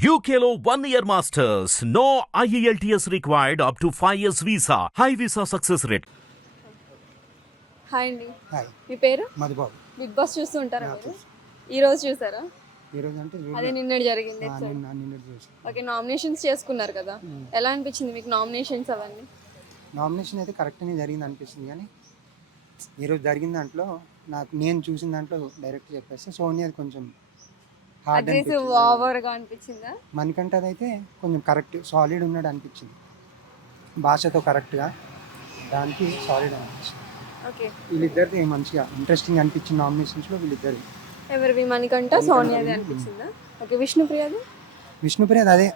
UKLO 1 year masters. No IELTS required up to 5 years visa. High visa success rate. Hi అండి, hi మీ పేరు? Madhubabu. Big boss చూస్తూ ఉంటారా yeah, మీరు? చూస్తా. ఈ రోజు చూసారా? ఈరోజు అంటే అదే నిన్నటి జరిగింది episode. నిన్న చూసి ఓకే, నామినేషన్స్ చేసుకున్నారు కదా, ఎలా అనిపించింది మీకు నామినేషన్స్ అవన్నీ? నామినేషన్ అయితే కరెక్ట్గానే జరిగింది అనిపిస్తుంది, కానీ ఈరోజు జరిగిన దాంట్లో నేను చూసిన దాంట్లో డైరెక్ట్ చెప్పేస్తే సోనియా కొంచెం హార్డ్ అగ్రెసివ్ ఓవర్గా అనిపించిందా? మనకంటే అదైతే కొంచెం కరెక్ట్ సాలిడ్ ఉన్నాడు అనిపించింది, భాషతో కరెక్ట్గా దానికి సాలిడ్ అనిపించింది. ఓకే, వీళ్ళిద్దరిది మంచిగా ఇంట్రెస్టింగ్ అనిపించింది నామినేషన్స్లో వీళ్ళిద్దరు. ఎవరివి? మనకంట సోనియాది అనిపించిందా? ఓకే, విష్ణుప్రియది? విష్ణుప్రియది అదే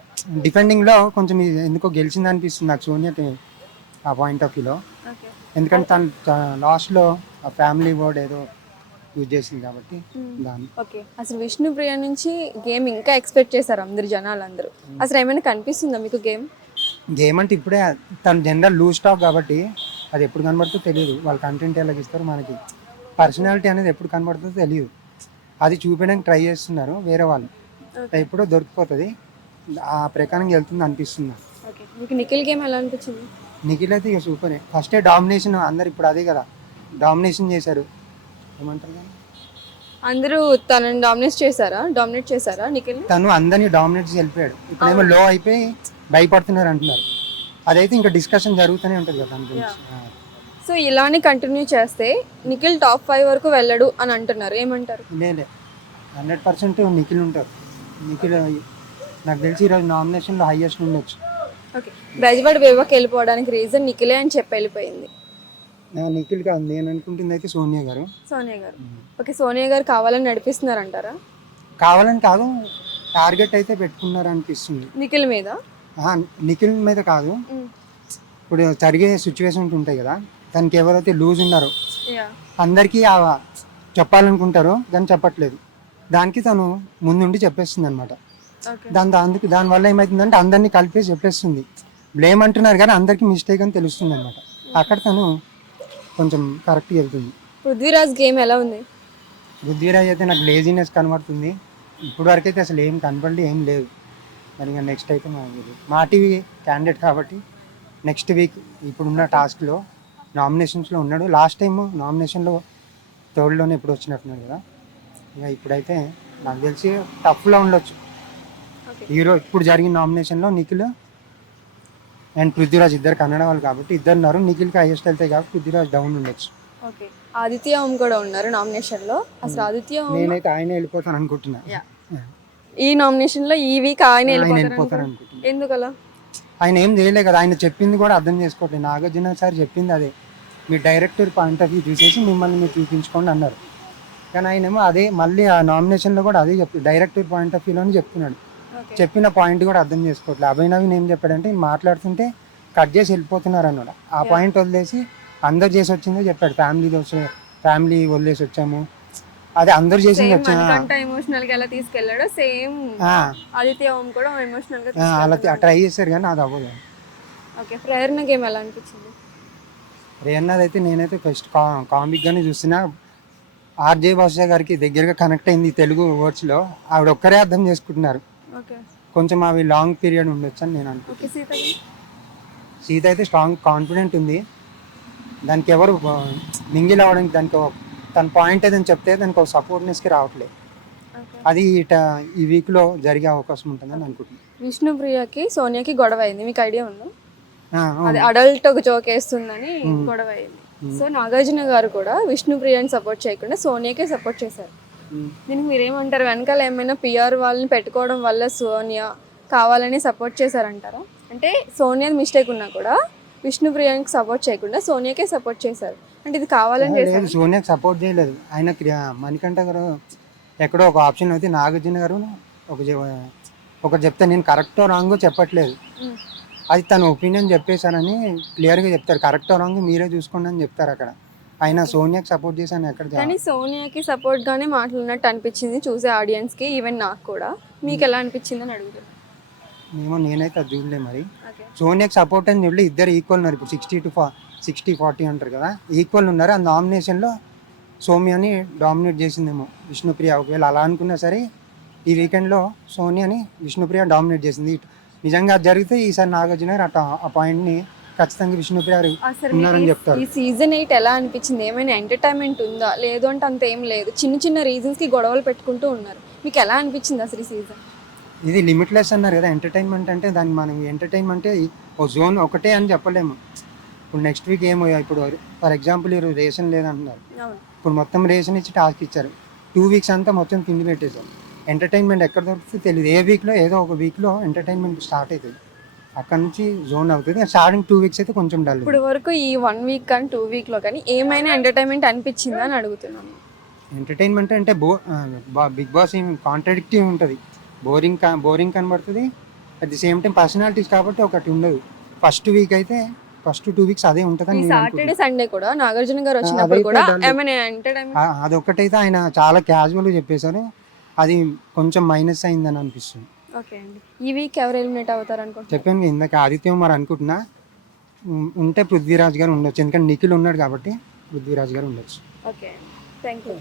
డిఫెండింగ్లో కొంచెం ఇది ఎందుకో గెలిచింది అనిపిస్తుంది నాకు సోనియాకి ఆ పాయింట్ ఆఫ్ వ్యూలో. ఓకే, ఎందుకంటే తను లాస్ట్లో ఆ ఫ్యామిలీ వర్డ్ ఏదో యూజ్ చేసింది కాబట్టి దాన్ని. ఓకే, అసలు విష్ణుప్రియ నుంచి గేమ్ ఇంకా ఎక్స్పెక్ట్ చేశారు అందరు జనాలందరూ. అసలు ఏమైనా కనిపిస్తుందా మీకు గేమ్? గేమ్ అంటే ఇప్పుడే తను జనరల్ లూజ్ స్టాక్ కాబట్టి అది ఎప్పుడు కనబడుతుందో తెలియదు, వాళ్ళ కంటెంట్ ఎలాగ ఇస్తారు, మనకి పర్సనాలిటీ అనేది ఎప్పుడు కనబడుతుందో తెలియదు, అది చూపించడానికి ట్రై చేస్తున్నారు వేరే వాళ్ళు, ఎప్పుడో దొరికిపోతుంది ఆ ప్రకారంగా వెళ్తుంది అనిపిస్తుంది. ఓకే, మీకు నిఖిల్ గేమ్ ఎలా అనిపించింది? నిఖిల్ అయితే ఇక సూపరే, ఫస్టే డామినేషన్ అందరు ఇప్పుడు అదే కదా డామినేషన్ చేశారు, ఏమంటారు కానీ అందరూ తనని డామినేట్ చేశారా నిఖిల్? తను అందరినీ డామినేట్ చేసి వెళ్ళిపోయాడు, ఇప్పుడేమో లో అయిపోయి భయపడుతున్నారు అంటున్నారు, అదైతే ఇంకా డిస్కషన్ జరుగుతూనే ఉంటుంది కదా దాని గురించి. సో ఇలానే కంటిన్యూ చేస్తే నిఖిల్ టాప్ 5 వరకు వెళ్ళడు అని అంటున్నారు, ఏమంటారు? లేదే 100% నిఖిల్ ఉంటారు. నిఖిల్ నాకు తెలిసి ఈరోజు నామినేషన్లో హైయెస్ట్ ఉండొచ్చు. ఓకే, బ్రజ్వాడ్ వివాకి వెళ్ళిపోవడానికి రీజన్ నిఖిలే అని చెప్పి వెళ్ళిపోయింది. నిఖిల్ కాదు, నేను అనుకుంటుంది అయితే సోనియా గారు. సోనియా గారు. ఓకే, సోనియా గారు కావాలని నడిపిస్తున్నారంటారా? కావాలని కాదు, టార్గెట్ అయితే పెట్టుకున్నారు అనిపిస్తుంది నిఖిల్ మీద. నిఖిల్ మీద కాదు, ఇప్పుడు జరిగే సిచ్యువేషన్స్ ఉంటాయి కదా, తనకి ఎవరైతే లూజ్ ఉన్నారో అందరికీ చెప్పాలనుకుంటారో దాన్ని చెప్పట్లేదు, దానికి తను ముందుండి చెప్పేస్తుంది అనమాట. దానివల్ల ఏమవుతుందంటే అందరినీ కలిపేసి చెప్పేస్తుంది, బ్లేమ్ అంటున్నారు కానీ అందరికీ మిస్టేక్ అని తెలుస్తుంది అనమాట, అక్కడ తను కొంచెం కరెక్ట్గా వెళ్తుంది. పృథ్వీరాజ్ గేమ్ ఎలా ఉంది? పృథ్వీరాజ్ అయితే నాకు లేజినెస్ కనబడుతుంది, ఇప్పుడు వరకు అయితే అసలు ఏం కనపడి ఏం లేదు, మరి ఇంకా నెక్స్ట్ అయితే మా టీవీ క్యాండిడేట్ కాబట్టి నెక్స్ట్ వీక్ ఇప్పుడున్న టాస్క్లో నామినేషన్స్లో ఉన్నాడు, లాస్ట్ టైం నామినేషన్లో థర్డ్లోనే ఇప్పుడు వచ్చినట్టున్నాడు కదా, ఇక ఇప్పుడైతే నాకు తెలిసి టఫ్లో ఉండొచ్చు. ఈరోజు ఇప్పుడు జరిగిన నామినేషన్లో నిఖిల్ అండ్ పృథ్వీరాజ్ ఇద్దరు కన్నడ వాళ్ళు కాబట్టి ఇద్దరు ఉన్నారు, నిఖిల్కి హైయెస్ట్ వెళ్తాయి కాబట్టి పృథ్వీరాజ్ డౌన్ ఉండొచ్చు. ఓకే, ఆదిత్య ఓం కూడా ఉన్నారు నామినేషన్ లో. అసలు ఆదిత్య ఓం నేనైతే ఆయన వెళ్ళిపోతాను అనుకుంటున్నా, ఈ నామినేషన్ లో ఈ వీక్ ఆయన వెళ్ళిపోతారు అనుకుంటున్నా. ఎందుకలా? ఆయన ఏం చేయలే కదా, ఆయన చెప్పింది కూడా అర్థం చేసుకోవట్లేదు. నాగార్జున సార్ చెప్పింది అదే, మీ డైరెక్టర్ పాయింట్ ఆఫ్ వ్యూ చూసేసి మిమ్మల్ని మీరు చూపించుకోండి అన్నారు, కానీ ఆయన ఏమో అదే మళ్ళీ ఆ నామినేషన్లో కూడా అదే డైరెక్టర్ పాయింట్ ఆఫ్ వ్యూలోనే చెప్తున్నాడు, చెప్పిన పాయింట్ కూడా అర్థం చేసుకోవట్లేదు. అభినవీన్ ఏం చెప్పాడంటే మాట్లాడుతుంటే కట్ చేసి వెళ్ళిపోతున్నారు అన్నాడు, ఆ పాయింట్ వదిలేసి అందరు చేసి వచ్చిందో చెప్పాడు, ఫ్యామిలీ వదిలేసి వచ్చాము, అదే అందరు చేసింది వచ్చాము ఎమోషనల్ గా ఎలా తీసుకెళ్ళాడో సేమ్ ఆదిత్య ఓం కూడా ఎమోషనల్ గా అలా ట్రై చేశారు కానీ అది అవ్వదు. ఓకే, ప్రేరణ గేమ్ ఎలా అనిపించింది? ప్రేరణది అయితే నేనైతే ఫస్ట్ కామిక్ గానే చూస్తున్నా, ఆర్జే భాష గారికి దగ్గరగా కనెక్ట్ అయింది తెలుగు వర్డ్స్లో, ఆవిడ ఒక్కరే అర్థం చేసుకుంటున్నారు, కొంచెం అవి లాంగ్ పీరియడ్ ఉండొచ్చు అని నేను అనుకుంటున్నాను. సీత అయితే స్ట్రాంగ్ కాన్ఫిడెంట్ ఉంది, దానికి ఎవరు మింగిల్ అవ్వడానికి దానికి తన పాయింట్ ఏదని చెప్తే దానికి ఒక సపోర్ట్నెస్కి రావట్లేదు, అది ఈ వీక్లో జరిగే అవకాశం ఉంటుందని అనుకుంటున్నాను. విష్ణుప్రియకి సోనియాకి గొడవ అయింది, మీకు ఐడియా ఉందా? అది అడల్ట్ ఒక జోక్ వేస్తుందని గొడవ అయింది. సో నాగార్జున గారు కూడా విష్ణుప్రియని సపోర్ట్ చేయకుండా సోనియాకే సపోర్ట్ చేశారు, దీనికి మీరేమంటారు? వెనకాల ఏమైనా పిఆర్ వాళ్ళని పెట్టుకోవడం వల్ల సోనియా కావాలని సపోర్ట్ చేశారంటారా? అంటే సోనియా మిస్టేక్ ఉన్నా కూడా విష్ణుప్రియాకి సపోర్ట్ చేయకుండా సోనియాకే సపోర్ట్ చేశారు, అంటే ఇది కావాలని చేశారు? సోనియాకి సపోర్ట్ చేయలేదు, ఆయన మణికంఠ గారు ఎక్కడో ఒక ఆప్షన్ అయితే నాగార్జున గారు ఒకటి చెప్తే నేను కరెక్టో రాంగో చెప్పట్లేదు, అది తన ఒపీనియన్ చెప్పేశారని క్లియర్గా చెప్తారు, కరెక్టో రాంగ్ మీరే చూసుకోండి అని చెప్తారు అక్కడ, ఆయన సోనియాకి సపోర్ట్ చేశాను ఎక్కడ. కానీ సోనియాకి సపోర్ట్ గానే మాట్లాడినట్టు అనిపించింది చూసే ఆడియన్స్ కి, ఈవెన్ నాకు కూడా. మీకు ఎలా అనిపించింది అని అడుగుతాను. నేనైతే అది చూడలే, మరి సోనియాకి సపోర్ట్ అని చూడలే, ఇద్దరు ఈక్వల్ ఉన్నారు, ఇప్పుడు 60-40 అంటారు కదా, ఈక్వల్ ఉన్నారు. ఆ నామినేషన్లో సోమ్యాని డామినేట్ చేసిందేమో విష్ణుప్రియ, ఒకవేళ అలా అనుకున్నా సరే ఈ వీకెండ్లో సోనియాని విష్ణుప్రియ డామినేట్ చేసింది. నిజంగా అది జరిగితే ఈసారి నాగార్జున గారు ఆ పాయింట్ని ఖచ్చితంగా విష్ణుప్రియ గారు అసలు ఉన్నారని మీకు చెప్తారు. ఈ సీజన్ 8 ఎలా అనిపించింది? ఏమైనా ఎంటర్టైన్మెంట్ ఉందా? లేదు అంటే అంత ఏం లేదు, చిన్న చిన్న రీజన్స్కి గొడవలు పెట్టుకుంటూ ఉన్నారు. మీకు ఎలా అనిపించింది అసలు ఈ సీజన్? ఇది లిమిట్లెస్ అన్నారు కదా ఎంటర్టైన్మెంట్ అంటే. దాన్ని మనం ఎంటర్టైన్మెంట్ ఓ జోన్ ఒకటే అని చెప్పలేము. ఇప్పుడు నెక్స్ట్ వీక్ ఏమో, ఇప్పుడు ఫర్ ఎగ్జాంపుల్ ఈరోజు రేషన్ లేదంటున్నారు, అవును. ఇప్పుడు మొత్తం రేషన్ ఇచ్చి టాస్క్ ఇచ్చారు. 2 వీక్స్ అంతా మొత్తం తిండి పెట్టేశారు. ఎంటర్టైన్మెంట్ ఎక్కడ దొరుకుతుందో తెలియదు. ఏ వీక్లో ఏదో ఒక వీక్లో ఎంటర్టైన్మెంట్ స్టార్ట్ అవుతుంది, అక్కడ నుంచి జోన్ అవుతుంది. స్టార్టింగ్ 2 వీక్స్ అయితే కొంచెం డల్. ఇప్పుడు వరకు ఈ 1 వీక్ కానీ 2 వీక్లో కానీ ఏమైనా ఎంటర్టైన్మెంట్ అనిపించిందా అని అడుగుతున్నాను. ఎంటర్టైన్మెంట్ అంటే బిగ్ బాస్ ఏం కాంట్రడిక్టివ్ ఉంటుంది. బోరింగ్ కనబడుతుంది. At the same time personalities కాబట్టి ఒకటి ఉండదు. ఫస్ట్ వీక్ అయితే ఫస్ట్ 2 వీక్స్ అదే ఈ ఉంటుందని సాటర్డే సండే కూడా నాగార్జున గారు వచ్చినప్పుడు అదైతే కూడా dull. ఏమైనా ఎంటర్టైన్మెంట్? అదొక్కటైతే ఆయన చాలా క్యాజువల్గా చెప్పేశారు. అది కొంచెం మైనస్ అయిందని అనిపిస్తుంది. ఓకే అండి. ఈ వీక్ ఎవరు ఎలిమినేట్ అవుతారు అనుకుంటున్నారు? చెప్పాను ఇందాక ఆదిత్య కుమార్ అనుకుంటున్నా. ఉంటే పృథ్వీరాజ్ గారు ఉండొచ్చు, ఎందుకంటే నిఖిల్ ఉన్నాడు కాబట్టి పృథ్వీరాజ్ గారు ఉండొచ్చు. Okay, thank you.